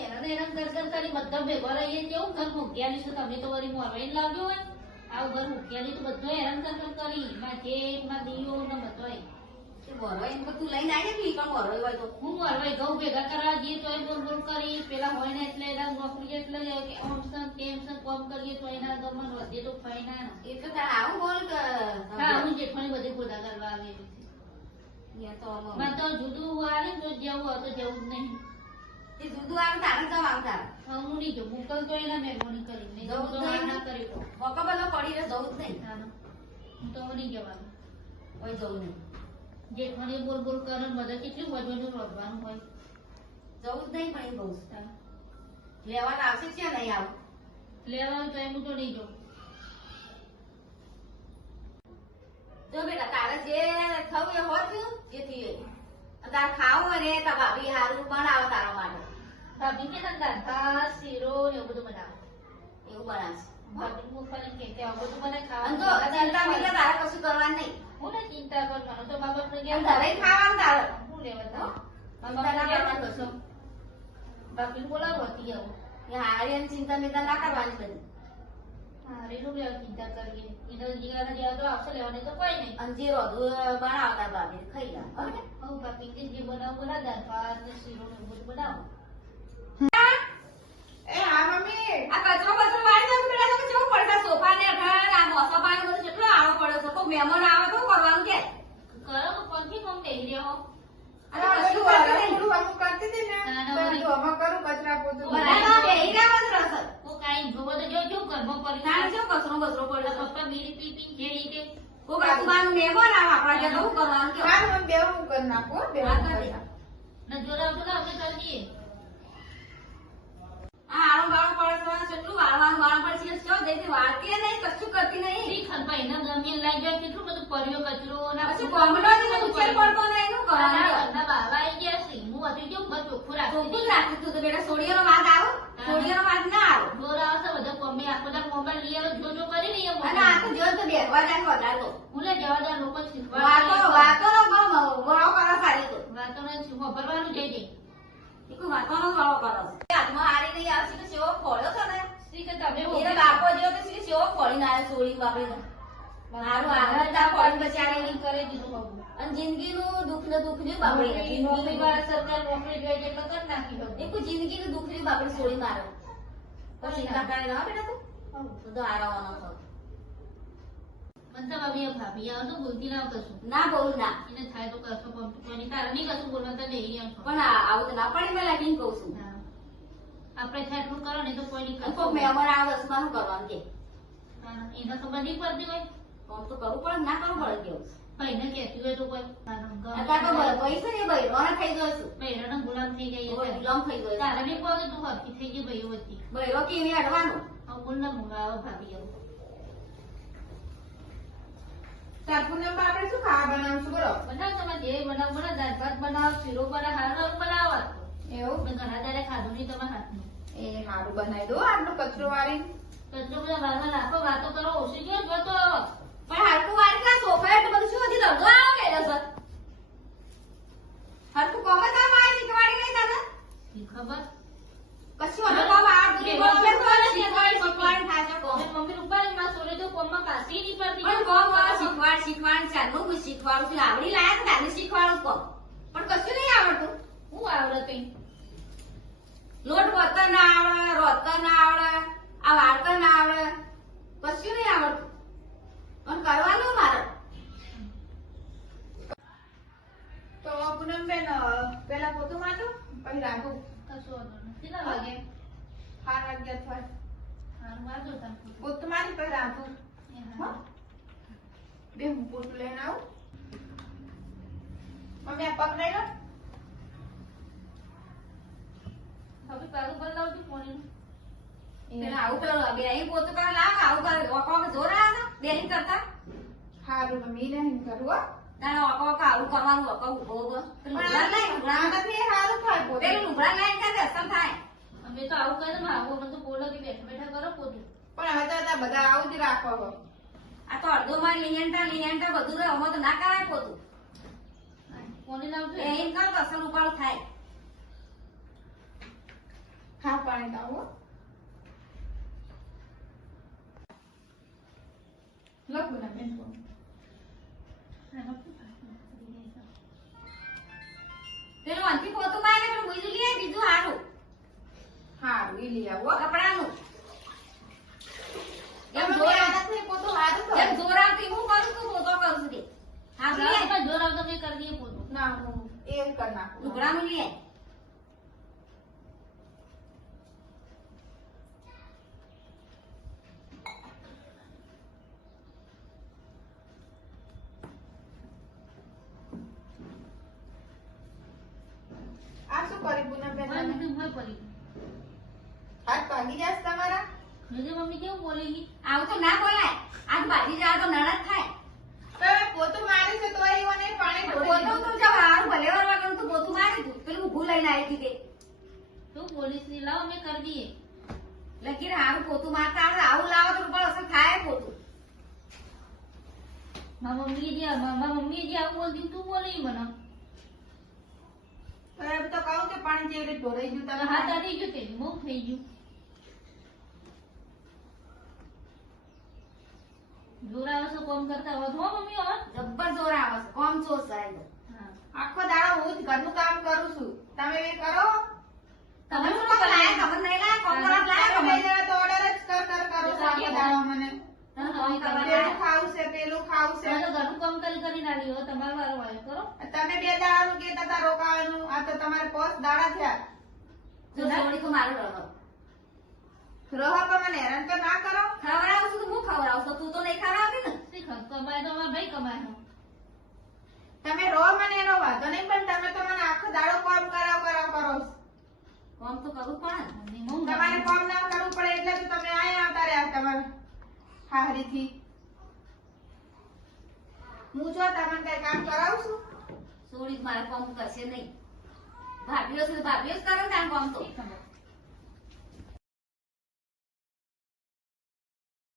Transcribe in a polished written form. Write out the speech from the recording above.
હેરાન કરી બધા ભેગા રહીએ કેવું ઘર મૂક્યાની છે તમે તો વળી મોરવાઈને લાવ્યો હોય આવું ઘર મૂક્યાની તો બધો હેરાન કરી માં જેઠ માં દીયો ને બધોય મોરવાઈ તું લઈને આવી ને પણ મોરવાઈ હોય તો હું મોરવાઈ ઘઉં ભેગા કરવા જઈએ તોય બોલ કરી પેલા હોય ને એટલે એના નોકરી એટલે ઓમ સન તેમ સન કોમ કરીએ તો એના ગમન વધે તો ફાઈના એટલે તારે આવું બોલ કે હા હું જેઠવાની બધી ગોદા કરવા આવેલી મને તો જુદું આવે ને તો જેવું હોય તો જેવું જ નહીં એ જુદું આવે તારે તો આવતા હું નહીં જો મોકલતો એના મહેરબાની કરીને જવું જ ના કરી તો મોકો બધો પડી રહે જવું જ નહીં હું તો નહીં જવાનું કોઈ જવું નહીં જેઠવાની બોલ કરે બધા કેટલું વધવાનું રોધવાનું હોય જવું જ નહીં પણ એ બહુ લેવાનું આવશે છે નહીં આવું લેવાનું તો એમ તો નહીં જો જો બેટા તારે જે થવું એ હોત જેથી તારે ખાવું હોય ને તાર ભાભી હારું બનાવે તારા માટે ભાભી કે દાંતા શીરો ને એવું બધું બનાવે એવું બનાવશે ભાભી મુખાને કે આવું બધું મને અને ખાવાનું તો ચિંતા મિલે તારે કશું કરવાનું નહીં હું ને ચિંતા કરવાનું તો મા બાપ ને એમ ઘરે ખાવાનું તારે હું લેવા તો ચિંતા ના કરવાની કશું ભાભી બોલાવો હતી આવું એ હારી એમ ચિંતા મિંતા ના કરવાની બધી હા રેનું લેવા ચિંતા કરીએ એનો જીગાના જેવા તો આવશે લેવાની તો કોઈ નહીં અને જે રોધું બનાવતા ભાભી ખાઈ લે બરાબર હું ભાભી કે જે બનાવું બનાવ દાળ ભાત ને શીરો ને એવું બધું બનાવો એ હા મમ્મી આ કચરો બચરો વાળી દો બેટા તમે કેવું પડતા સોફા ને ઘર આ મોસા પાણી બધું કેટલો આવો પડે છે કોઈ મહેમાન આવે તો કરવાનું કે કરો કોનથી કોમ બેહી રહ્યો અને આ કશું બધું કરતી નહીં. થોડું અમુક કરતી હતી ને ના, ના, તો વળી. ધોમાં કરું કચરા પોતું બરાબર બેહી ગયા બધું રસલ હું કાઈ જોવો તો જો જો ઘરમાં પડી નાનું જો કચરો બચરો પડ્યો છે. પપ્પા બીડી પી પી જેડી કે કોઈ બાજુમાંનું મહેમાન આવે આપણા ઘરે તો શું કરવાનું કે હા મમ્મી બેવું હું કરી નાખું હો, બેવું હા, હું કરી કરી નાખ. ન જોરાવતો તો આપણે કરી દઈએ આ આળું બાળું પડે છે કેટલું વાળવાનું પડે છે શું દેતી વાળતી નહીં કશું કરતી નહીં ઈ ખંપા એના જમીન લઈ જાય કેટલું બધું પડ્યો કચરો ના પછી કોમડો જ નહીં ઉકેલ પડતો નહીં એનું કરવાનું ના બાબા આઈ ગયા છે હું હતું કેવું બધું ચોખ્ખું રાખી ચોખ્ખું જ રાખી તું તો બેટા સોડિયાનો વાદ આવો સોડિયાનો વાદ ના આવો જોરા આવશે બધા કોમે આખો દા મોબાઈલ લઈ આવે જો જો કરી લઈએ અને આ તો જો તો બેસવા જાય વધારે તો હું લે જવા દા લોકો વાતો શીખવાડે વાતો નો ગળો કરો સારી તો વાતો ને ભરવાનું જઈ જઈ એ કોઈ વાતો નો ગળો કરો હાથમાં હારી નહીં આવશે કે સેવો ફોડ્યો છે ને શ્રી કે તમે એને બાપો જેવો કે શ્રી સેવો ફોડીને આવ્યો સોડી બાપડીને મારું આગળ તા ફોડી બચાડી કરે દીધું બાબુ અને જિંદગીનું દુઃખ ને દુઃખ ને બાપડી નોકરી વાળા સરકાર નોકરી જોઈએ એટલે કરી નાખી દઉં એ કોઈ જિંદગીનું દુઃખ ને બાપડી સોડી મારે તો ચિંતા કરે ના બેટા તું બધો આરાવાનો છો મને તો ભાભી આવો તો બોલતી ના કશું ના બોલું ના એને થાય તો કરશો પણ કોઈની કારણ નહીં કશું બોલવા તો નહીં રહ્યા છો પણ આવું તો ના પડી મેં લાગીને કહું છું હા. આપણે થાય એટલું કરો ને તો કોઈ નહીં અને કોઈ મહેમાન આવે દસમાં શું કરવાનું કે એને ખબર નહીં પડતી હોય આમ તો કરવું પડે ને ના કરવું પડે કેવું ભાઈને કહેતી હોય તો કોઈ અત્યારે તો પૈસા ને ભાઈ રોના થઈ ગયો છું ભાઈરાના ગુલામ થઈ જાય ગુલામ થઈ ગયો તારે નહીં કહો તું હરખી થઈ ગઈ ભાઈઓ વચ્ચે ભાઈ રોકી એને અડવાનું અમૂલ ના મંગાવો ભાભી આવું તાર પૂનમ આપણે શું ખાવા બનાવશું બોલો બનાવ તમે જે બનાવ બનાવ દાળ ભાત બનાવ શીરો બનાવ હારું બનાવ એવું મેં ઘણા દાડે ખાધું નહીં તમારા હાથનું એ સારું બનાવી દો આટલો કચરો વાળી કચરો બધા વારમાં નાખો વાતો કરો ઓછી ગયો જોતો પણ હરકું વાળી ના સોફા એટલે બધું શું હજી રગો આવો કે સર હરકું કોમ જ આ મારી શીખવાડી નહીં તને ખબર કશું હવે કોમ આ બધું બોલે તો શીખવાડી થાય છે કોમ મમ્મી રૂપાલી માં સોરે તો કોમમાં પાસી નહીં પડતી પણ કોમ વાળા શીખવાડ ચાલુ હું શીખવાડું છું આવડી લાયક તાને શીખવાડું કોમ પણ કશું નહીં આવડતું હું આવડે કઈ લોટ વતર ના આવડે રોતર ના આવડે આ વાળતર ના આવડે કશું નહીં આવડતું પણ કરવાનું મારે તો પૂનમબેન પેલા પોતું માંડું પછી રાંધું કશું વાંધો નહીં કેટલા વાગે 4 વાગ્યા થાય હારું વાંધો તમે પોતું માંડી પછી રાંધું હો? બે હું પોતું લઈને આવું મમ્મી આ પગ લઈ લો હવે પારું પર લાવજો પોણી પેલા આવું કરો બે અહીં પોતું કરવા લાવ આવું કરે ઓકો જોર આવે બે અહીં કરતા સારું મમ્મી નહીં કરવું હો. તારે ઓકો આવું કરવાનું ઓકો ઉભો ઉભો લુગડા લઈ લુગડા આનાથી સારું થાય પોતું. પેલું લુગડા લઈને કાંઈ અસર થાય અમે તો આવું કરે ને આવું મને તો બોલો કે બેઠા બેઠા કરો પોતું પણ હવે તો અત્યારે બધા આવું જ રાખો છો. આ તો અડધો માં લિયન્ટા બધું રહે આમાં તો ના કરાય પોતું પોણી લાવજો એ એમ કરો તો અસર ઉપાડું થાય હા પાણી લાવો લખો ના બેન ફોન. પેલું અંતિ પોતું મારે પેલું બીજું લઈ આય, બીજું હારું હારું ઈ લઈ આવો કપડાનું એમ તમે જોર આનાથી પોતું હારું કરો. એમ જોર આવતી હું કરું છું પોતો કરું છું તે હા લઈ આય. રાતમાં જોર આવતો મેં કરી દઈએ પોતું. ના હું એ કરી નાખું. લુગડાનું લઈ આય. આ શું કરી પૂનમબેન મારે તમે? કીધું હોય પડી. હાથ ભાગી જશે તમારા? જોજે મમ્મી કેવું બોલી ગઈ. આવું તો ના બોલાય આજ બાજી જાય તો નડદ થાય તમે પોતું માર્યું છે તોય ઈવોને પાણી ઢોળી પોતું દીધું. તો જબ હારું ભલે વાર વાગ્યું તો પોતું મારી તું પેલું ઊભું લઈને આવી હતી તે તું બોલીશ નહીં, લાવો મેં કરી દઈએ. લગીને હારું પોતું મારતા આવડે આવું લાવો તો ઉપર અસર થાય પોતું મારા મમ્મીએ જે આવું બોલતી તું બોલી મને. તો એમ તો કહું કે પાણી જેવી રીતે ઢોળાઈ ગયું તારા તમે હાથ આડી ગયું તે બહુ થઈ ગયું. જોર આવે છે કોમ કરતા વધુ હો મમ્મી હવે. જબ્બર જોર આવે છે કોમ જોર સાહેબ હા. આખો દાડો હું જ ઘરનું કામ કરું છું તમે એ કરો. તમે શું કામ લાયા ખબર નહીં લાયા કોમ કરવા લાયા તમે બે ખબર જણા તો ઓર્ડર જ કરો છો આખો દાડો મને. તને કોમ કરવા પેલું લાયા ખાવું છે પેલું ખાવું છે. તમે તો ઘરનું કામ કરી નાખી હવે તમારો વારો આવ્યો કરો. તમે બે દાડાનું કહેતા હતા રોકાવાનું આ તો તમારે 5 દાડા થયા. જો થોડી તો મારું રહો રહો પણ મને હેરાન તો ના કરો. ખવડાવું છું તો હું ખવડાવું છું તું તો નહીં ખવડાવતી ને શીખ કમાય તો અમારા ભાઈ કમાય છે. તમે રો મને એનો વાંધો નહીં પણ તમે તો મને આખો દાડો કામ કરાવ કરો છો. કોમ તો કરવું જ પડે ને મમ્મી હું તમારે કામ ના કરવું પડે એટલે તો તમે આયા આવતા રહ્યા તમારે હાહરીથી. હું જો તમને કઈ કામ કરાવું છું. સોળી મારે કોમ કરશે નહીં ભાભીઓ છે તો ભાભીઓ જ કરે ને તારું કોમ તો શીખ કમાય.